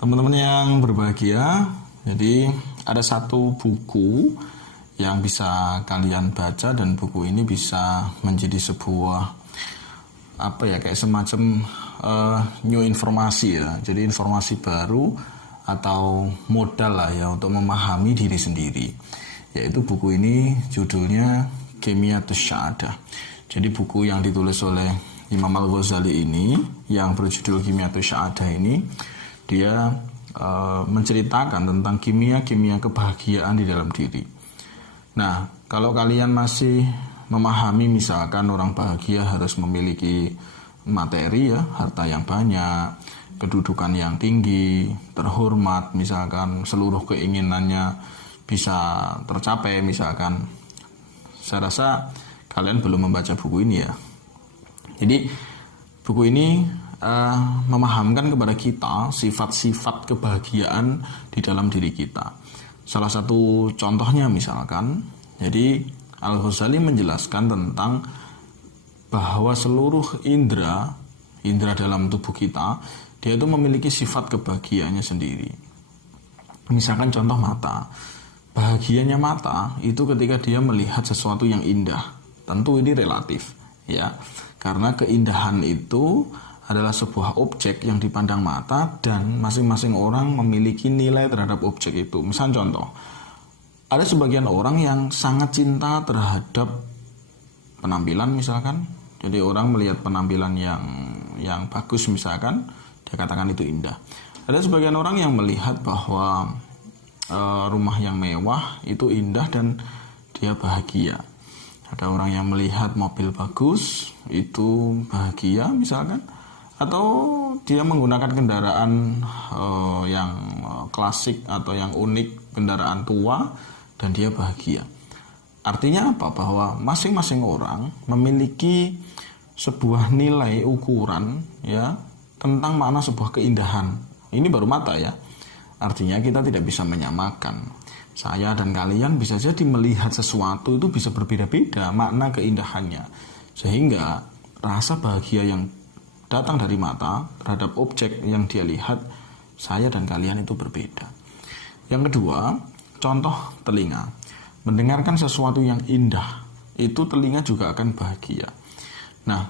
Teman-teman yang berbahagia, jadi ada satu buku yang bisa kalian baca dan buku ini bisa menjadi sebuah kayak semacam new informasi ya. Jadi informasi baru atau modal lah ya untuk memahami diri sendiri. Yaitu buku ini judulnya Qimiyatus Sa'adah. Jadi buku yang ditulis oleh Imam Al-Ghazali ini yang berjudul Qimiyatus Sa'adah ini dia menceritakan tentang kimia kebahagiaan di dalam diri. Nah, kalau kalian masih memahami misalkan orang bahagia harus memiliki materi ya, harta yang banyak, kedudukan yang tinggi, terhormat, misalkan seluruh keinginannya bisa tercapai misalkan. Saya rasa kalian belum membaca buku ini ya. Jadi buku ini memahamkan kepada kita sifat-sifat kebahagiaan di dalam diri kita. Salah satu contohnya misalkan, jadi Al-Ghazali menjelaskan tentang bahwa seluruh indera dalam tubuh kita, dia itu memiliki sifat kebahagiaannya sendiri. Misalkan contoh mata. Bahagianya mata itu ketika dia melihat sesuatu yang indah. Tentu ini relatif ya. Karena keindahan itu adalah sebuah objek yang dipandang mata dan masing-masing orang memiliki nilai terhadap objek itu. Misal contoh, ada sebagian orang yang sangat cinta terhadap penampilan misalkan. Jadi orang melihat penampilan yang bagus misalkan, dia katakan itu indah. Ada sebagian orang yang melihat bahwa rumah yang mewah itu indah dan dia bahagia. Ada orang yang melihat mobil bagus itu bahagia misalkan. Atau dia menggunakan kendaraan yang klasik atau yang unik, kendaraan tua, dan dia bahagia. Artinya apa? Bahwa masing-masing orang memiliki sebuah nilai ukuran ya tentang makna sebuah keindahan. Ini baru mata ya. Artinya kita tidak bisa menyamakan. Saya dan kalian bisa jadi melihat sesuatu itu bisa berbeda-beda makna keindahannya. Sehingga rasa bahagia yang datang dari mata terhadap objek yang dia lihat, saya dan kalian itu berbeda. Yang kedua, contoh telinga. Mendengarkan sesuatu yang indah, itu telinga juga akan bahagia. Nah,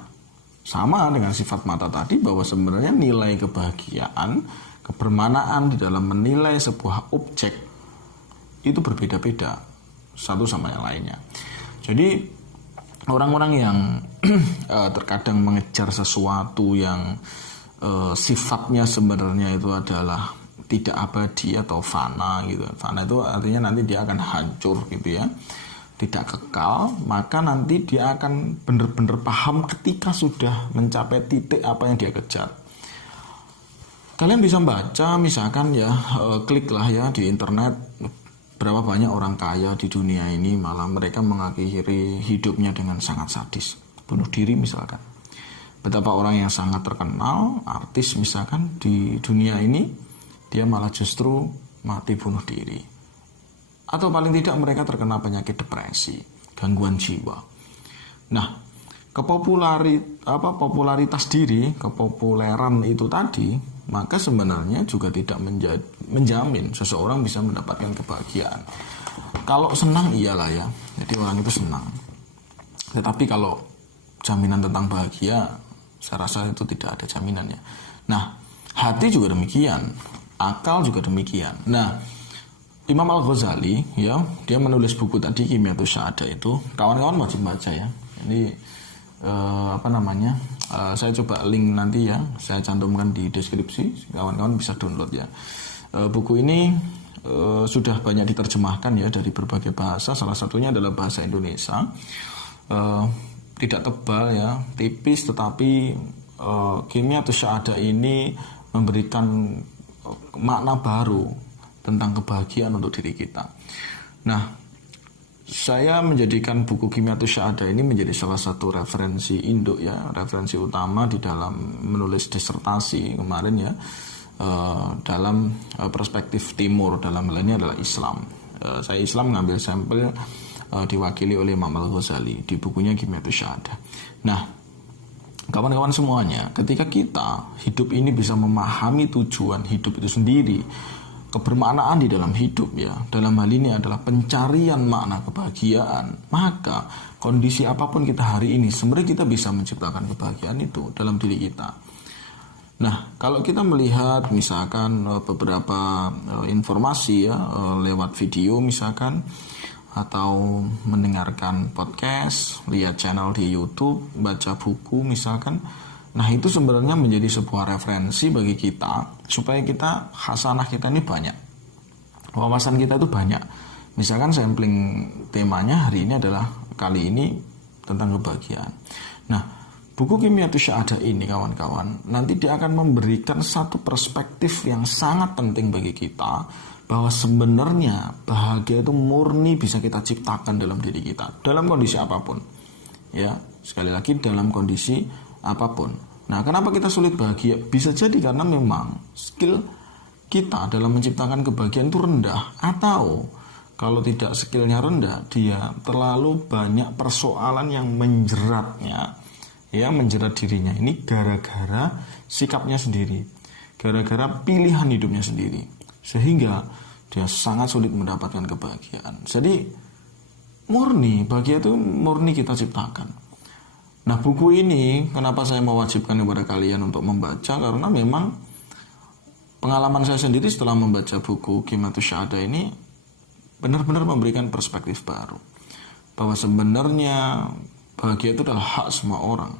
sama dengan sifat mata tadi bahwa sebenarnya nilai kebahagiaan, kebermanaan di dalam menilai sebuah objek itu berbeda-beda satu sama yang lainnya. Jadi orang-orang yang terkadang mengejar sesuatu yang sifatnya sebenarnya itu adalah tidak abadi atau fana gitu. Fana itu artinya nanti dia akan hancur gitu ya. Tidak kekal, maka nanti dia akan benar-benar paham ketika sudah mencapai titik apa yang dia kejar. Kalian bisa baca misalkan ya, kliklah ya di internet. Berapa banyak orang kaya di dunia ini malah mereka mengakhiri hidupnya dengan sangat sadis. Bunuh diri misalkan. Betapa orang yang sangat terkenal, artis misalkan di dunia ini, dia malah justru mati bunuh diri. Atau paling tidak mereka terkena penyakit depresi, gangguan jiwa. Nah, popularitas diri, kepopuleran itu tadi, maka sebenarnya juga tidak menjamin seseorang bisa mendapatkan kebahagiaan. Kalau senang iyalah ya, jadi orang itu senang. Tetapi kalau jaminan tentang bahagia, saya rasa itu tidak ada jaminannya. Nah, hati juga demikian, akal juga demikian. Nah, Imam Al-Ghazali ya, dia menulis buku tadi Qimiyatus Sa'adah itu, kawan-kawan wajib baca ya. Ini saya coba link nanti ya, saya cantumkan di deskripsi, kawan-kawan bisa download ya. Buku ini sudah banyak diterjemahkan ya dari berbagai bahasa, salah satunya adalah bahasa Indonesia. Tidak tebal ya, tipis, tetapi Qimiyatus Sa'adah ini memberikan makna baru tentang kebahagiaan untuk diri kita. Nah, saya menjadikan buku Qimiyatus Sa'adah ini menjadi salah satu referensi induk ya, referensi utama di dalam menulis disertasi kemarin ya, dalam perspektif timur, dalam hal ini adalah Islam. Saya Islam mengambil sampel diwakili oleh Imam Al-Ghazali di bukunya Qimiyatus Sa'adah. Nah, kawan-kawan semuanya, ketika kita hidup ini bisa memahami tujuan hidup itu sendiri, kebermaknaan di dalam hidup ya, dalam hal ini adalah pencarian makna kebahagiaan, maka kondisi apapun kita hari ini sebenarnya kita bisa menciptakan kebahagiaan itu dalam diri kita. Nah, kalau kita melihat misalkan beberapa informasi ya lewat video misalkan, atau mendengarkan podcast, lihat channel di YouTube, baca buku misalkan. Nah, itu sebenarnya menjadi sebuah referensi bagi kita supaya kita khasanah kita ini banyak. Wawasan kita itu banyak. Misalkan sampling temanya hari ini adalah kali ini tentang kebahagiaan. Nah, buku Qimyatus Sa'adah ini kawan-kawan, nanti dia akan memberikan satu perspektif yang sangat penting bagi kita, bahwa sebenarnya bahagia itu murni bisa kita ciptakan dalam diri kita, dalam kondisi apapun. Ya, sekali lagi dalam kondisi apapun. Nah, kenapa kita sulit bahagia? Bisa jadi karena memang skill kita dalam menciptakan kebahagiaan itu rendah, atau kalau tidak skillnya rendah, dia terlalu banyak persoalan yang menjeratnya, ya, menjerat dirinya. Ini gara-gara sikapnya sendiri, gara-gara pilihan hidupnya sendiri, sehingga dia sangat sulit mendapatkan kebahagiaan. Jadi murni, bahagia itu murni kita ciptakan. Nah, buku ini kenapa saya mewajibkan kepada kalian untuk membaca, karena memang pengalaman saya sendiri setelah membaca buku Qimyatus Sa'adah ini benar-benar memberikan perspektif baru, bahwa sebenarnya bahagia itu adalah hak semua orang,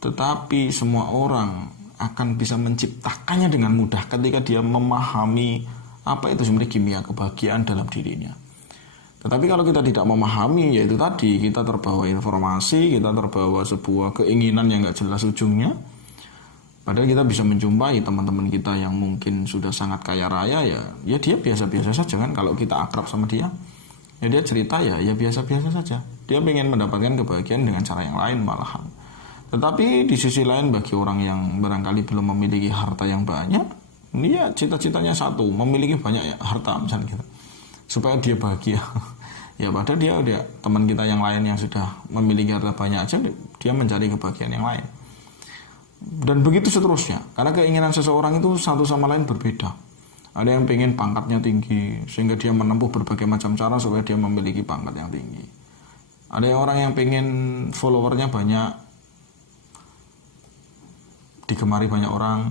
tetapi semua orang akan bisa menciptakannya dengan mudah ketika dia memahami apa itu sebenarnya kimia kebahagiaan dalam dirinya. Tetapi kalau kita tidak memahami, yaitu tadi kita terbawa informasi, kita terbawa sebuah keinginan yang gak jelas ujungnya. Padahal kita bisa menjumpai teman-teman kita yang mungkin sudah sangat kaya raya, ya dia biasa-biasa saja kan. Kalau kita akrab sama dia, ya dia cerita ya biasa-biasa saja. Dia ingin mendapatkan kebahagiaan dengan cara yang lain malahan. Tetapi di sisi lain, bagi orang yang barangkali belum memiliki harta yang banyak, dia cita-citanya satu, memiliki banyak harta misalnya gitu, supaya dia bahagia. Ya padahal dia udah, teman kita yang lain yang sudah memiliki harta banyak aja, dia mencari kebahagiaan yang lain. Dan begitu seterusnya, karena keinginan seseorang itu satu sama lain berbeda. Ada yang pengen pangkatnya tinggi, sehingga dia menempuh berbagai macam cara supaya dia memiliki pangkat yang tinggi. Ada yang orang yang pengen followernya banyak, digemari banyak orang,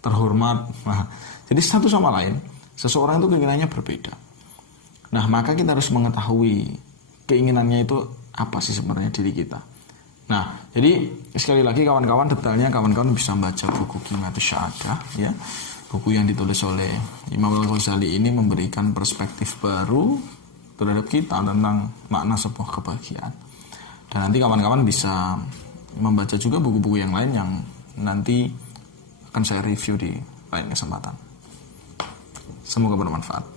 terhormat. Nah, jadi satu sama lain, seseorang itu keinginannya berbeda. Nah, maka kita harus mengetahui keinginannya itu apa sih sebenarnya diri kita. Nah, jadi sekali lagi kawan-kawan, detailnya kawan-kawan bisa baca buku Qimyatus Sa'adah ya. Buku yang ditulis oleh Imam Al-Ghazali ini memberikan perspektif baru terhadap kita tentang makna sebuah kebahagiaan. Dan nanti kawan-kawan bisa membaca juga buku-buku yang lain yang nanti akan saya review di lain kesempatan. Semoga bermanfaat.